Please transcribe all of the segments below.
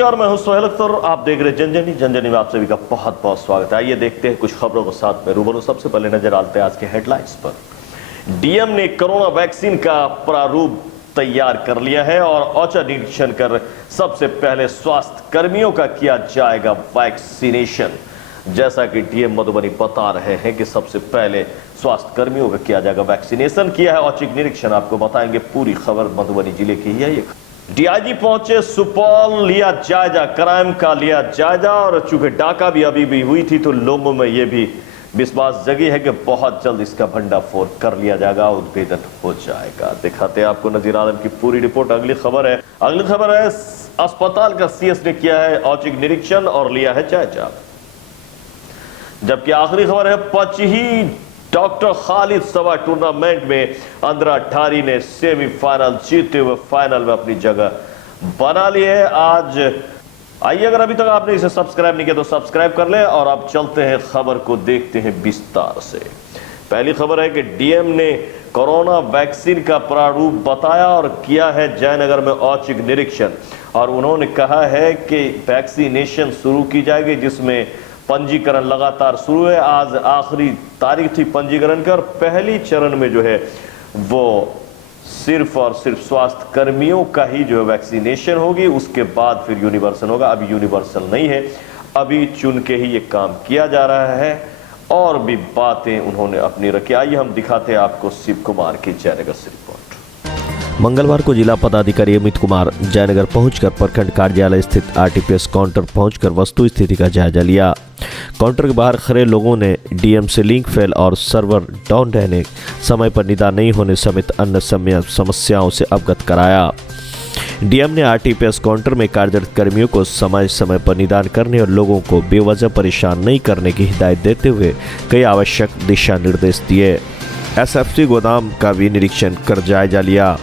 नमस्कार, मैं हूं सोहेल अख्तर। आप देख रहे जनजनी। जनजनी में आप सभी का बहुत बहुत स्वागत है। आइए देखते हैं कुछ खबरों को साथ में रूबरू। सबसे पहले नजर डालते हैं आज के हेडलाइंस पर। डीएम ने कोरोना वैक्सीन का प्रारूप तैयार कर लिया है और औचक निरीक्षण कर सबसे पहले स्वास्थ्य कर्मियों का किया जाएगा वैक्सीनेशन। जैसा कि डीएम मधुबनी बता रहे हैं कि सबसे पहले स्वास्थ्य कर्मियों का किया जाएगा वैक्सीनेशन। किया है औचक निरीक्षण, आपको बताएंगे। पूरी खबर मधुबनी जिले की है। ये डीआईजी पहुंचे सुपौल, लिया जायजा, क्राइम का लिया जायजा। और चूंकि डाका भी अभी भी हुई थी तो लोगों में यह भी विश्वास जगी है कि बहुत जल्द इसका भंडाफोड़ कर लिया जाएगा, उद्भेदन हो जाएगा। दिखाते हैं आपको नजीर आलम की पूरी रिपोर्ट। अगली खबर है अस्पताल का सीएस ने किया है औचक निरीक्षण और लिया है जायजा। जबकि आखिरी खबर है पचही डॉक्टर खालिद सभा टूर्नामेंट में अंद्रा ठारी ने सेमीफाइनल जीते हुए फाइनल में अपनी जगह बना ली है। आज आइए, अगर अभी तक आपने इसे सब्सक्राइब नहीं किया तो सब्सक्राइब कर लें और अब चलते हैं खबर को देखते हैं विस्तार से। पहली खबर है कि डीएम ने कोरोना वैक्सीन का प्रारूप बताया और किया है जयनगर में औचक निरीक्षण। और उन्होंने कहा है कि वैक्सीनेशन शुरू की जाएगी, जिसमें पंजीकरण लगातार शुरू है। आज आखिरी तारीख थी पंजीकरण का और पहली चरण में जो है वो सिर्फ और सिर्फ स्वास्थ्य कर्मियों का ही जो है वैक्सीनेशन होगी। उसके बाद फिर यूनिवर्सल होगा। अभी यूनिवर्सल नहीं है, अभी चुन के ही ये काम किया जा रहा है। और भी बातें उन्होंने अपनी रखी। आइए हम दिखाते हैं आपको शिव कुमार की जयनगर से रिपोर्ट। मंगलवार को जिला पदाधिकारी अमित कुमार जयनगर पहुंचकर प्रखंड कार्यालय स्थित आरटीपीएस काउंटर पहुंचकर वस्तु स्थिति का जायजा लिया। काउंटर के बाहर खड़े लोगों ने डीएम से लिंक फेल और सर्वर डाउन रहने, समय पर निदान नहीं होने समेत अन्य समस्याओं से अवगत कराया। डीएम ने आरटीपीएस काउंटर में कार्यरत कर्मियों को समय समय पर निदान करने और लोगों को बेवजह परेशान नहीं करने की हिदायत देते हुए कई आवश्यक दिशा निर्देश दिए। एसएफसी गोदाम का भी निरीक्षण कर जायजा लिया।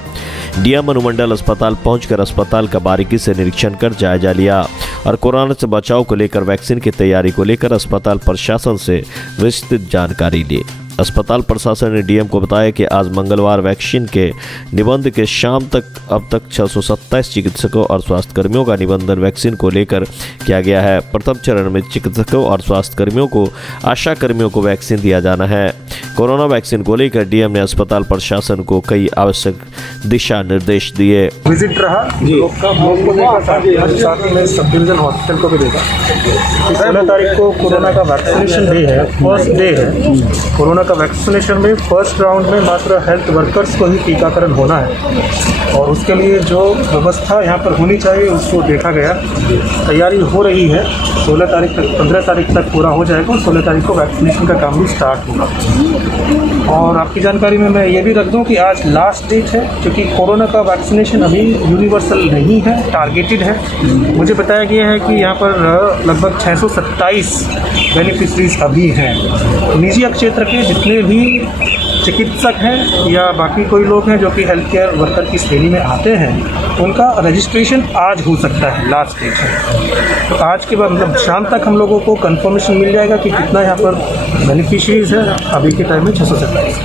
डीएम अनुमंडल अस्पताल पहुंचकर अस्पताल का बारीकी से निरीक्षण कर जायजा लिया और कोरोना से बचाव को लेकर वैक्सीन की तैयारी को लेकर अस्पताल प्रशासन से विस्तृत जानकारी ली। अस्पताल प्रशासन ने डीएम को बताया कि आज मंगलवार वैक्सीन के निबंध के शाम तक अब तक 627 चिकित्सकों और स्वास्थ्य कर्मियों का निबंधन वैक्सीन को लेकर किया गया है। प्रथम चरण में चिकित्सकों और स्वास्थ्य कर्मियों को, आशा कर्मियों को वैक्सीन दिया जाना है। कोरोना वैक्सीन को लेकर डीएम ने अस्पताल प्रशासन को कई आवश्यक दिशा निर्देश दिए। विजिट रहा लोग को देखा, साथ में सब डिवीजन हॉस्पिटल को भी देखा। 16 तारीख को कोरोना का वैक्सीनेशन डे है, फर्स्ट डे है। कोरोना का वैक्सीनेशन में फर्स्ट राउंड में मात्र हेल्थ वर्कर्स को ही टीकाकरण होना है और उसके लिए जो व्यवस्था यहाँ पर होनी चाहिए उसको देखा गया। तैयारी हो रही है। 16 तारीख तक, 15 तारीख तक पूरा हो जाएगा और 16 तारीख को वैक्सीनेशन का काम भी स्टार्ट होगा। और आपकी जानकारी में मैं ये भी रख दूं कि आज लास्ट डेट है, क्योंकि कोरोना का वैक्सीनेशन अभी यूनिवर्सल नहीं है, टारगेटेड है। मुझे बताया गया है कि यहाँ पर लगभग 627 बेनिफिशरीज अभी हैं। निजी क्षेत्र के जितने भी चिकित्सक हैं या बाकी कोई लोग हैं जो कि हेल्थ केयर वर्कर की श्रेणी में आते हैं, उनका रजिस्ट्रेशन आज हो सकता है, लास्ट डेट है। तो आज के बाद मतलब शाम तक हम लोगों को कंफर्मेशन मिल जाएगा कि कितना यहाँ पर बेनिफिशरीज है। अभी के टाइम में 627,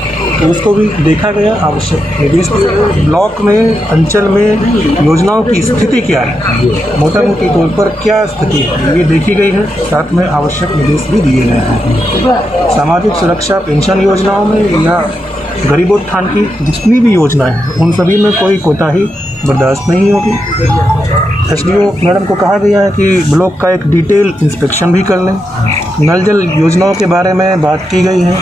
तो उसको भी देखा गया। आवश्यक निर्देश ब्लॉक में, अंचल में योजनाओं की स्थिति क्या है, मोटा मोटी तौर पर क्या स्थिति है, ये देखी गई है। साथ में आवश्यक निर्देश भी दिए गए हैं। सामाजिक सुरक्षा पेंशन योजनाओं में या गरीबोत्थान की जितनी भी योजनाएं हैं, उन सभी में कोई कोताही बर्दाश्त नहीं होगी। एसडीओ मैडम को कहा गया है कि ब्लॉक का एक डिटेल इंस्पेक्शन भी कर लें। नल जल योजनाओं के बारे में बात की गई है।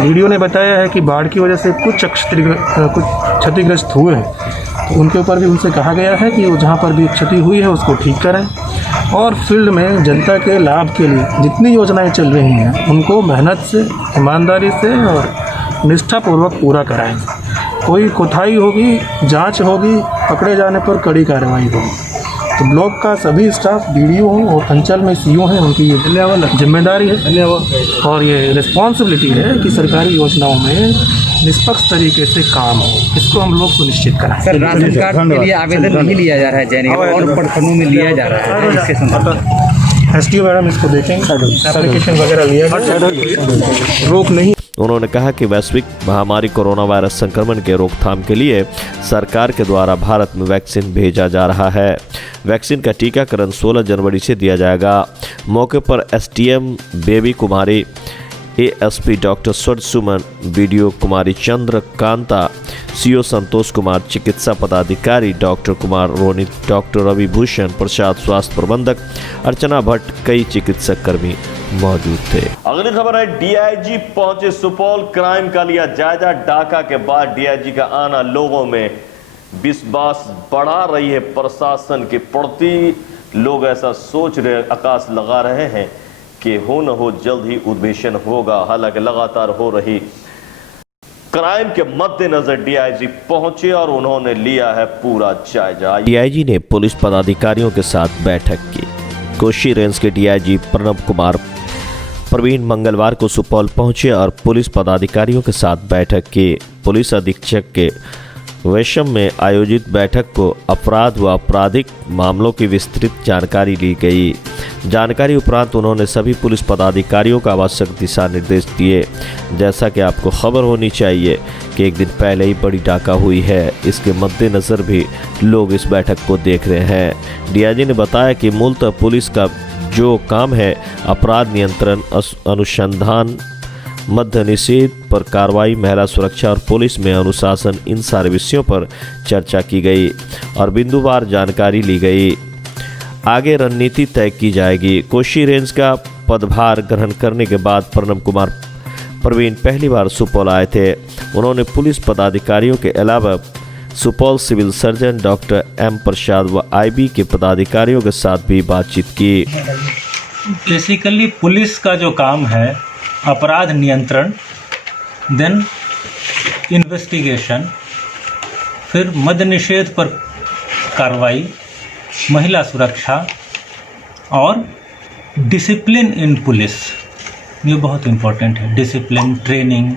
वीडियो ने बताया है कि बाढ़ की वजह से कुछ क्षतिग्रस्त हुए हैं, तो उनके ऊपर भी उनसे कहा गया है कि वो जहाँ पर भी क्षति हुई है उसको ठीक करें और फील्ड में जनता के लाभ के लिए जितनी योजनाएं चल रही हैं उनको मेहनत से, ईमानदारी से और निष्ठापूर्वक पूरा कराएं। कोई कोताही होगी, जांच होगी, पकड़े जाने पर कड़ी कार्रवाई होगी। तो ब्लॉक का सभी स्टाफ, डीडीओ हो और अंचल में सीओ हैं, उनकी ये जिम्मेदारी है और ये रिस्पॉन्सिबिलिटी है कि सरकारी योजनाओं में निष्पक्ष तरीके से काम हो। इसको हम लोग सुनिश्चित कराएं। सर, राशन कार्ड के लिए आवेदन नहीं लिया जा रहा है जयनगर और प्रखंडों में लिया जा रहा है, इसके संबंध एसडीओ मैडम इसको देखेंगे, एप्लीकेशन वगैरह लिया गया, रोक नहीं। उन्होंने कहा कि वैश्विक महामारी कोरोना वायरस संक्रमण के रोकथाम के लिए सरकार के द्वारा भारत में वैक्सीन भेजा जा रहा है। वैक्सीन का टीकाकरण 16 जनवरी से दिया जाएगा। मौके पर एसडीएम बेबी कुमारी, एएसपी डॉक्टर स्वर्ण सुमन, बीडीओ कुमारी चंद्रकांता, सीओ संतोष कुमार, चिकित्सा पदाधिकारी डॉक्टर कुमार रोनित, डॉक्टर रवि भूषण प्रसाद, स्वास्थ्य प्रबंधक अर्चना भट्ट, कई चिकित्सक कर्मी मौजूद थे। अगली खबर है, डीआईजी पहुंचे सुपौल, क्राइम का लिया जायजा। डाका के बाद डीआईजी का आना लोगों में विश्वास बढ़ा रही है प्रशासन के प्रति। लोग ऐसा सोच रहे, आकाश लगा रहे हैं कि हो न हो जल्द ही उद्भेशन होगा। हालांकि लगातार हो रही क्राइम के मद्देनजर डीआईजी पहुंचे और उन्होंने लिया है पूरा जायजा। डीआईजी ने पुलिस पदाधिकारियों के साथ बैठक की। कोशी रेंज के डीआईजी प्रणब कुमार प्रवीण मंगलवार को सुपौल पहुंचे और पुलिस पदाधिकारियों के साथ बैठक की। पुलिस अधीक्षक के वैशम में आयोजित बैठक को अपराध व आपराधिक मामलों की विस्तृत जानकारी ली गई। जानकारी उपरांत उन्होंने सभी पुलिस पदाधिकारियों को आवश्यक दिशा निर्देश दिए। जैसा कि आपको खबर होनी चाहिए कि एक दिन पहले ही बड़ी डाका हुई है, इसके मद्देनज़र भी लोग इस बैठक को देख रहे हैं। डीआईजी ने बताया कि मूलतः पुलिस का जो काम है अपराध नियंत्रण, अनुसंधान, मद्य निषेध पर कार्रवाई, महिला सुरक्षा और पुलिस में अनुशासन, इन सारे विषयों पर चर्चा की गई और बिंदुवार जानकारी ली गई। आगे रणनीति तय की जाएगी। कोशी रेंज का पदभार ग्रहण करने के बाद प्रणब कुमार प्रवीण पहली बार सुपौल आए थे। उन्होंने पुलिस पदाधिकारियों के अलावा Supaul civil surgeon doctor M Prasad व आईबी के पदाधिकारियों के साथ भी बातचीत की। बेसिकली पुलिस का जो काम है अपराध नियंत्रण, देन इन्वेस्टिगेशन, फिर मद्य निषेध पर कार्रवाई, महिला सुरक्षा और डिसिप्लिन इन पुलिस, ये बहुत इम्पोर्टेंट है। डिसिप्लिन, ट्रेनिंग,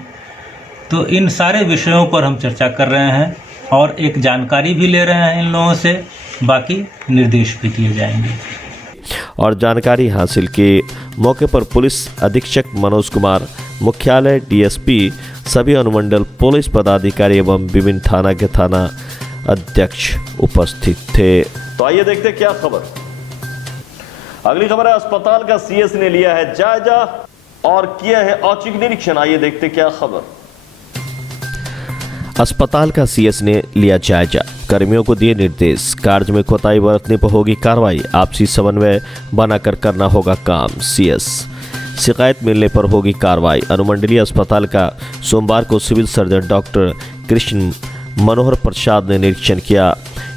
तो इन सारे विषयों पर हम चर्चा कर रहे हैं और एक जानकारी भी ले रहे हैं इन लोगों से, बाकी निर्देश भी दिए जाएंगे और जानकारी हासिल की। मौके पर पुलिस अधीक्षक मनोज कुमार, मुख्यालय डीएसपी, सभी अनुमंडल पुलिस पदाधिकारी एवं विभिन्न थाना के थाना अध्यक्ष उपस्थित थे। तो आइए देखते क्या खबर। अगली खबर है, अस्पताल का सीएस ने लिया है जायजा और किया है औचक निरीक्षण। आइए देखते क्या खबर। अस्पताल का सीएस ने लिया जायजा, कर्मियों को दिए निर्देश, कार्य में कोताही बरतने पर होगी कार्रवाई, आपसी समन्वय बनाकर करना होगा काम। सीएस, शिकायत मिलने पर होगी कार्रवाई। अनुमंडलीय अस्पताल का सोमवार को civil surgeon doctor Krishna Manohar Prasad ने निरीक्षण किया।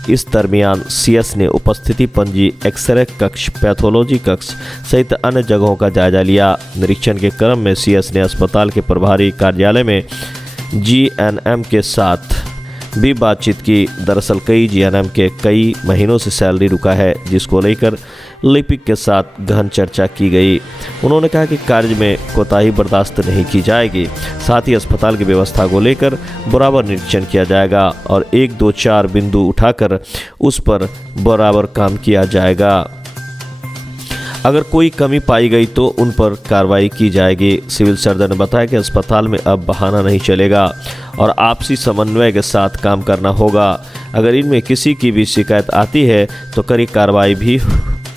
इस दरमियान सीएस ने उपस्थिति पंजी, एक्सरे कक्ष, पैथोलॉजी कक्ष सहित अन्य जगहों का जायजा लिया। निरीक्षण के क्रम में सीएस ने अस्पताल के प्रभारी कार्यालय में जीएनएम के साथ भी बातचीत की। दरअसल कई जीएनएम के कई महीनों से सैलरी रुका है, जिसको लेकर लिपिक के साथ गहन चर्चा की गई। उन्होंने कहा कि कार्य में कोताही बर्दाश्त नहीं की जाएगी, साथ ही अस्पताल की व्यवस्था को लेकर बराबर निरीक्षण किया जाएगा और 1, 2, 4 बिंदु उठाकर उस पर बराबर काम किया जाएगा। अगर कोई कमी पाई गई तो उन पर कार्रवाई की जाएगी। सिविल सर्जन ने बताया कि अस्पताल में अब बहाना नहीं चलेगा और आपसी समन्वय के साथ काम करना होगा। अगर इनमें किसी की भी शिकायत आती है तो कड़ी कार्रवाई भी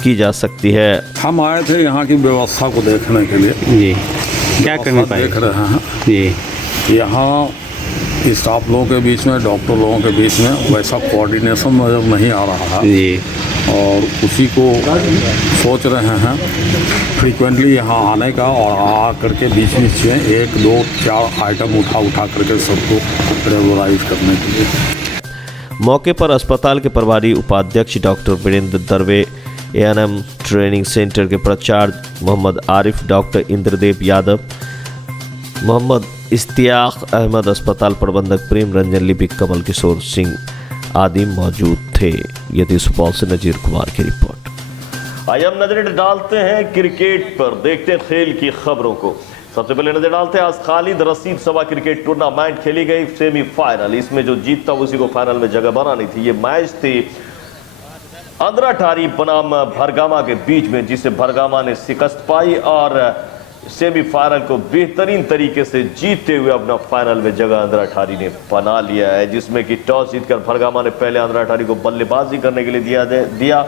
की जा सकती है। हम आए थे यहाँ की व्यवस्था को देखने के लिए। जी, क्या कमी पाई? देख रहे हैं जी, यहाँ स्टाफ लोगों के बीच में, डॉक्टर लोगों के बीच में वैसा कोऑर्डिनेशन नजर नहीं आ रहा है जी, और उसी को सोच रहे हैं फ्रीक्वेंटली यहाँ आने का और आ करके बीच बीच में 1, 2, 4 आइटम उठा करके सबको रेगुलराइज करने के लिए। मौके पर अस्पताल के प्रभारी उपाध्यक्ष doctor Virendra Darve, ANM training centre के प्राचार्य मोहम्मद आरिफ, डॉक्टर इंद्रदेव यादव, मोहम्मद इश्तियाक अहमद, अस्पताल प्रबंधक प्रेम रंजन, लिपिक कमल किशोर सिंह आदि मौजूद थे। यदि सुपौल से नजीर कुमार की रिपोर्ट। आइए हम नजर डालते हैं क्रिकेट पर, देखते हैं खेल की खबरों को। सबसे पहले नजर डालते हैं, आज खालिद रशीद सभा क्रिकेट टूर्नामेंट खेली गई, सेमीफाइनल। इसमें जो जीतता उसी को फाइनल में जगह बनानी थी। ये मैच थी अंद्राठारी बनाम भरगामा के बीच में, जिसे भरगामा ने शिकस्त पाई और सेमीफाइनल को बेहतरीन तरीके से जीतते हुए अपना फाइनल में जगह अंद्रा अठारी ने बना लिया है, जिसमें कि टॉस जीतकर भरगामा ने पहले अंद्रा अठारी को बल्लेबाजी करने के लिए दिया।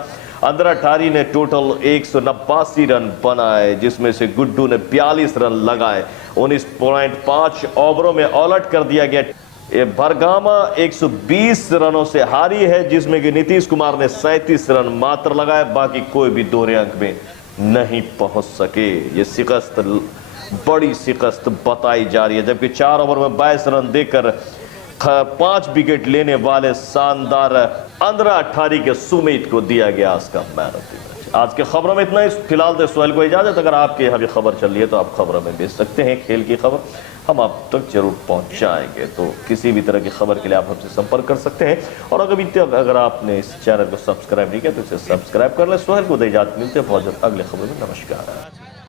अंद्रा अठारी ने टोटल 189 रन बनाए, जिसमें से गुड्डू ने 42 रन लगाए। 19.5 ओवरों में ऑल आउट कर दिया गया। भरगामा 120 रनों से हारी है, जिसमें कि नीतीश कुमार ने 37 रन मात्र लगाए, बाकी कोई भी दोहरे अंक में नहीं पहुंच सके। ये शिकस्त बड़ी शिकस्त बताई जा रही है, जबकि 4 ओवर में 22 रन देकर 5 विकेट लेने वाले शानदार अंद्रा अठारी के सुमित को दिया गया आज का मैन ऑफ द मैच। आज के खबरों में इतना ही। फिलहाल तो सोहेल को इजाजत। अगर आपके यहाँ भी खबर चल रही है तो आप खबरों में भेज सकते हैं, खेल की खबर हम आप तक जरूर पहुंचाएंगे। तो किसी भी तरह की खबर के लिए आप हमसे संपर्क कर सकते हैं। और अभी तक अगर आपने इस चैनल को सब्सक्राइब नहीं किया तो इसे सब्सक्राइब कर ले। सोहेल को इजाजत मिलते हैं बहुत जल्द अगले खबर में। नमस्कार।